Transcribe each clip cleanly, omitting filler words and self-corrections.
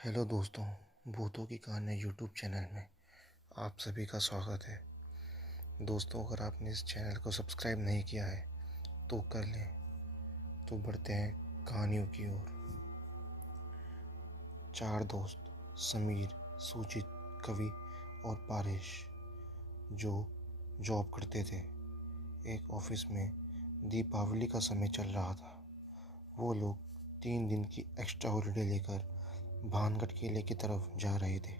Hello दोस्तों, भूतों की कहानी यूट्यूब चैनल में आप सभी का स्वागत है। दोस्तों, अगर आपने इस चैनल को सब्सक्राइब नहीं किया है तो कर लें। तो बढ़ते हैं कहानियों की ओर। चार दोस्त समीर, सुचित, कवि और पारेश जो जॉब करते थे। एक ऑफिस में दीपावली का समय चल रहा था। वो लोग 3 दिन की एक्स्ट्रा हॉलिडे लेकर भानगढ़ किले की तरफ जा रहे थे।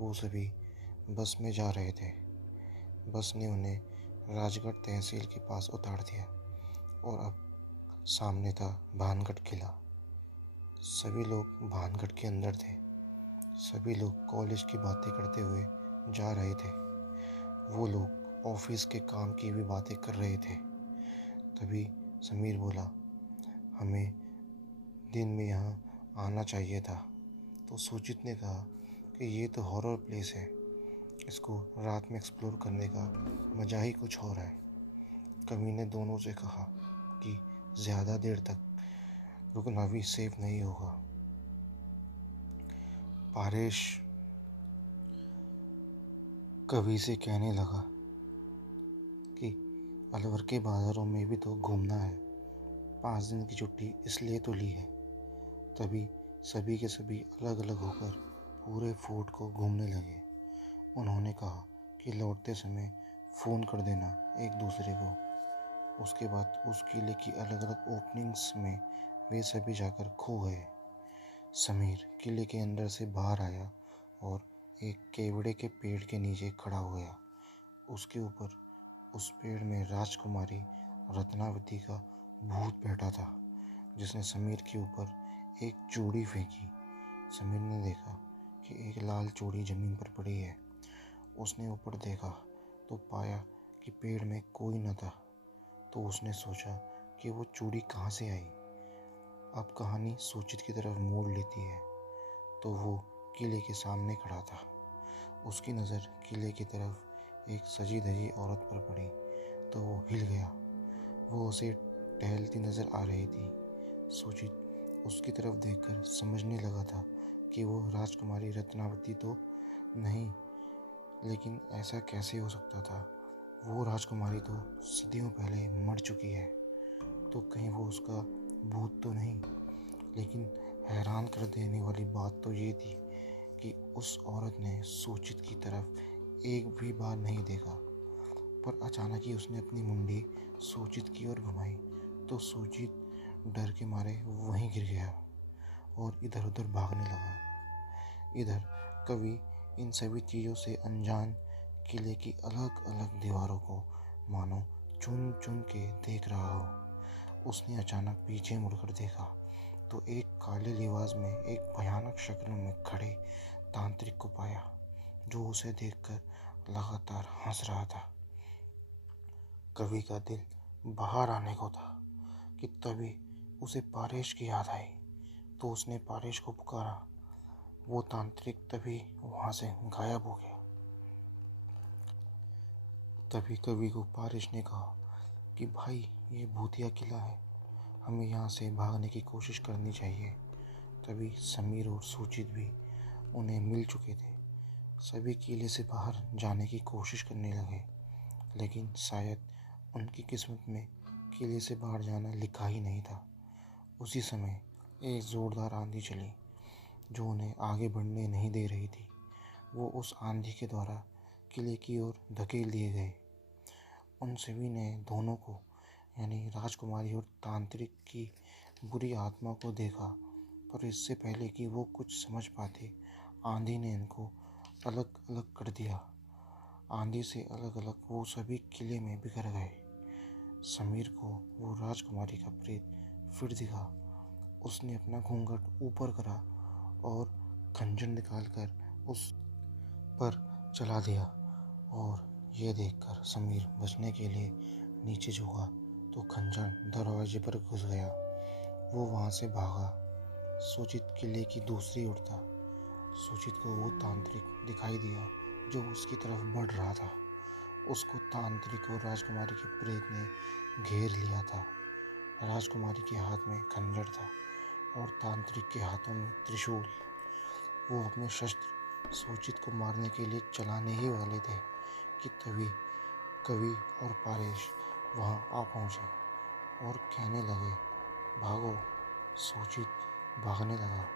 वो सभी बस में जा रहे थे। बस ने उन्हें राजगढ़ तहसील के पास उतार दिया और अब सामने था भानगढ़ किला। सभी लोग भानगढ़ के अंदर थे। सभी लोग कॉलेज की बातें करते हुए जा रहे थे। वो लोग ऑफिस के काम की भी बातें कर रहे थे। तभी समीर बोला, हमें दिन में यहाँ आना चाहिए था। तो सुचित ने कहा कि ये तो हॉरर प्लेस है, इसको रात में एक्सप्लोर करने का मज़ा ही कुछ और है। कवि ने दोनों से कहा कि ज़्यादा देर तक रुकना भी सेफ नहीं होगा। पारेश कवि से कहने लगा कि अलवर के बाजारों में भी तो घूमना है, 5 दिन की छुट्टी इसलिए तो ली है। तभी सभी के सभी अलग अलग होकर पूरे फोर्ट को घूमने लगे। उन्होंने कहा कि लौटते समय फ़ोन कर देना एक दूसरे को। उसके बाद उस किले की अलग अलग ओपनिंग्स में वे सभी जाकर खो गए। समीर किले के अंदर से बाहर आया और एक केवड़े के पेड़ के नीचे खड़ा हो गया। उसके ऊपर उस पेड़ में राजकुमारी रत्नावती का भूत बैठा था, जिसने समीर के ऊपर एक चूड़ी फेंकी। समीर ने देखा कि एक लाल चूड़ी ज़मीन पर पड़ी है। उसने ऊपर देखा तो पाया कि पेड़ में कोई न था। तो उसने सोचा कि वो चूड़ी कहाँ से आई। अब कहानी सुचित की तरफ मोड़ लेती है। तो वो किले के सामने खड़ा था। उसकी नज़र किले की तरफ एक सजी धजी औरत पर पड़ी तो वो हिल गया। वो उसे टहलती नज़र आ रही थी। सुचित उसकी तरफ देखकर समझने लगा था कि वो राजकुमारी रत्नावती तो नहीं, लेकिन ऐसा कैसे हो सकता था। वो राजकुमारी तो सदियों पहले मर चुकी है, तो कहीं वो उसका भूत तो नहीं। लेकिन हैरान कर देने वाली बात तो ये थी कि उस औरत ने सुचित की तरफ एक भी बार नहीं देखा। पर अचानक ही उसने अपनी मुंडी सुचित की ओर घुमाई तो सुचित डर के मारे वहीं गिर गया और इधर उधर भागने लगा। इधर कवि इन सभी चीज़ों से अनजान किले की अलग अलग दीवारों को मानो चुन चुन के देख रहा हो। उसने अचानक पीछे मुड़कर देखा तो एक काले लिबास में एक भयानक शक्ल में खड़े तांत्रिक को पाया, जो उसे देखकर लगातार हंस रहा था। कवि का दिल बाहर आने को था कि तभी उसे पारेश की याद आई। तो उसने पारेश को पुकारा। वो तांत्रिक तभी वहाँ से गायब हो गया। तभी कवि को पारेश ने कहा कि भाई, ये भूतिया किला है, हमें यहाँ से भागने की कोशिश करनी चाहिए। तभी समीर और सुचित भी उन्हें मिल चुके थे। सभी किले से बाहर जाने की कोशिश करने लगे, लेकिन शायद उनकी किस्मत में किले से बाहर जाना लिखा ही नहीं था। उसी समय एक ज़ोरदार आंधी चली जो उन्हें आगे बढ़ने नहीं दे रही थी। वो उस आंधी के द्वारा किले की ओर धकेल दिए गए। उन सभी ने दोनों को, यानी राजकुमारी और तांत्रिक की बुरी आत्मा को देखा, पर इससे पहले कि वो कुछ समझ पाते, आंधी ने इनको अलग अलग कर दिया। आंधी से अलग अलग वो सभी किले में बिखर गए। समीर को वो राजकुमारी का प्रेत फिर दिखा। उसने अपना घूंघट ऊपर करा और खंजर निकालकर उस पर चला दिया। और ये देखकर समीर बचने के लिए नीचे झुका तो खंजर दरवाजे पर घुस गया। वो वहाँ से भागा। सुचित किले की दूसरी ओर था। सुचित को वो तांत्रिक दिखाई दिया जो उसकी तरफ बढ़ रहा था। उसको तांत्रिक और राजकुमारी के प्रेत ने घेर लिया था। राजकुमारी के हाथ में खंजर था और तांत्रिक के हाथों में त्रिशूल। वो अपने शस्त्र सूचित को मारने के लिए चलाने ही वाले थे कि तभी कवि और पारेश वहाँ आ पहुँचे और कहने लगे, भागो। सूचित भागने लगा,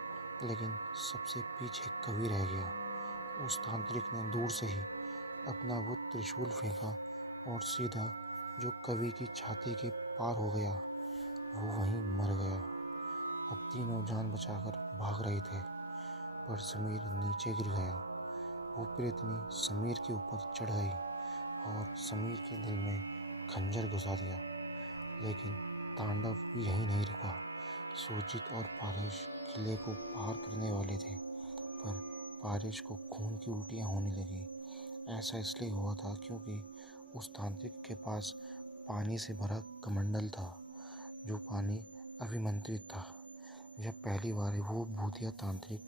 लेकिन सबसे पीछे कवि रह गया। उस तांत्रिक ने दूर से ही अपना वो त्रिशूल फेंका और सीधा जो कवि की छाती के पार हो गया, वो वहीं मर गया। अब तीनों जान बचाकर भाग रहे थे, पर समीर नीचे गिर गया। वो प्रेतनी समीर के ऊपर चढ़ गई और समीर के दिल में खंजर घुसा दिया। लेकिन तांडव यहीं नहीं रुका। सूचित और पारेश किले को पार करने वाले थे, पर पारेश को खून की उल्टियाँ होने लगी। ऐसा इसलिए हुआ था क्योंकि उस तांत्रिक के पास पानी से भरा कमंडल था, जो पानी अभिमंत्रित था। जब पहली बार वो भूतिया तांत्रिक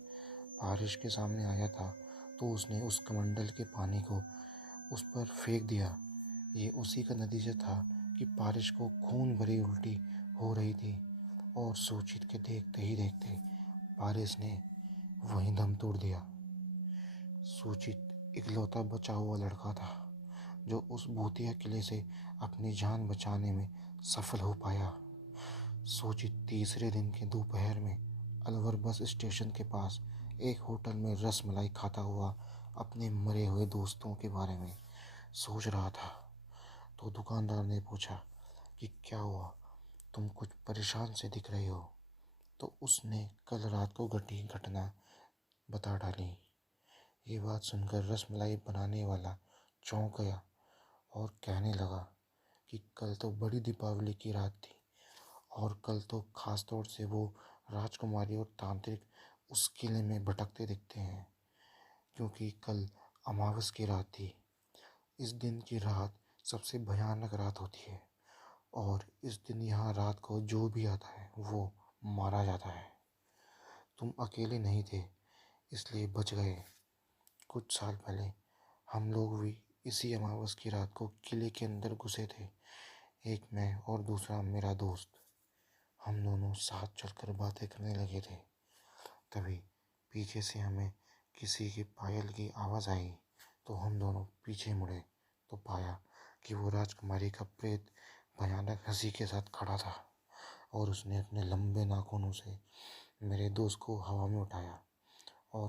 पारेश के सामने आया था, तो उसने उस कमंडल के पानी को उस पर फेंक दिया। ये उसी का नतीजा था कि पारिश को खून भरी उल्टी हो रही थी और सूचित के देखते ही देखते पारिश ने वहीं दम तोड़ दिया। सूचित इकलौता बचा हुआ लड़का था जो उस भूतिया किले से अपनी जान बचाने में सफल हो पाया। सूचित तीसरे दिन के दोपहर में अलवर बस स्टेशन के पास एक होटल में रसमलाई खाता हुआ अपने मरे हुए दोस्तों के बारे में सोच रहा था, तो दुकानदार ने पूछा कि क्या हुआ, तुम कुछ परेशान से दिख रहे हो। तो उसने कल रात को घटी घटना बता डाली। ये बात सुनकर रसमलाई बनाने वाला चौंक गया और कहने लगा कि कल तो बड़ी दीपावली की रात थी और कल तो खास तौर से वो राजकुमारी और तांत्रिक उस किले में भटकते दिखते हैं, क्योंकि कल अमावस की रात थी। इस दिन की रात सबसे भयानक रात होती है और इस दिन यहाँ रात को जो भी आता है वो मारा जाता है। तुम अकेले नहीं थे, इसलिए बच गए। कुछ साल पहले हम लोग भी इसी अमावस की रात को किले के अंदर घुसे थे, एक मैं और दूसरा मेरा दोस्त। हम दोनों साथ चलकर बातें करने लगे थे। तभी पीछे से हमें किसी की पायल की आवाज़ आई, तो हम दोनों पीछे मुड़े तो पाया कि वो राजकुमारी का प्रेत भयानक हंसी के साथ खड़ा था और उसने अपने लंबे नाखूनों से मेरे दोस्त को हवा में उठाया और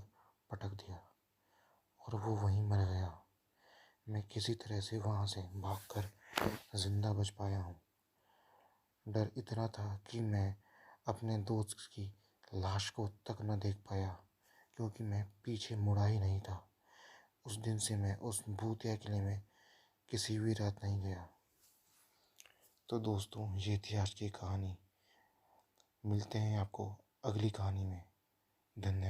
पटक दिया और वो वहीं मर गया। मैं किसी तरह से वहाँ से भागकर जिंदा बच पाया हूँ। डर इतना था कि मैं अपने दोस्त की लाश को तक न देख पाया, क्योंकि मैं पीछे मुड़ा ही नहीं था। उस दिन से मैं उस भूतिया किले में किसी भी रात नहीं गया। तो दोस्तों, ये थी आज की कहानी। मिलते हैं आपको अगली कहानी में। धन्यवाद।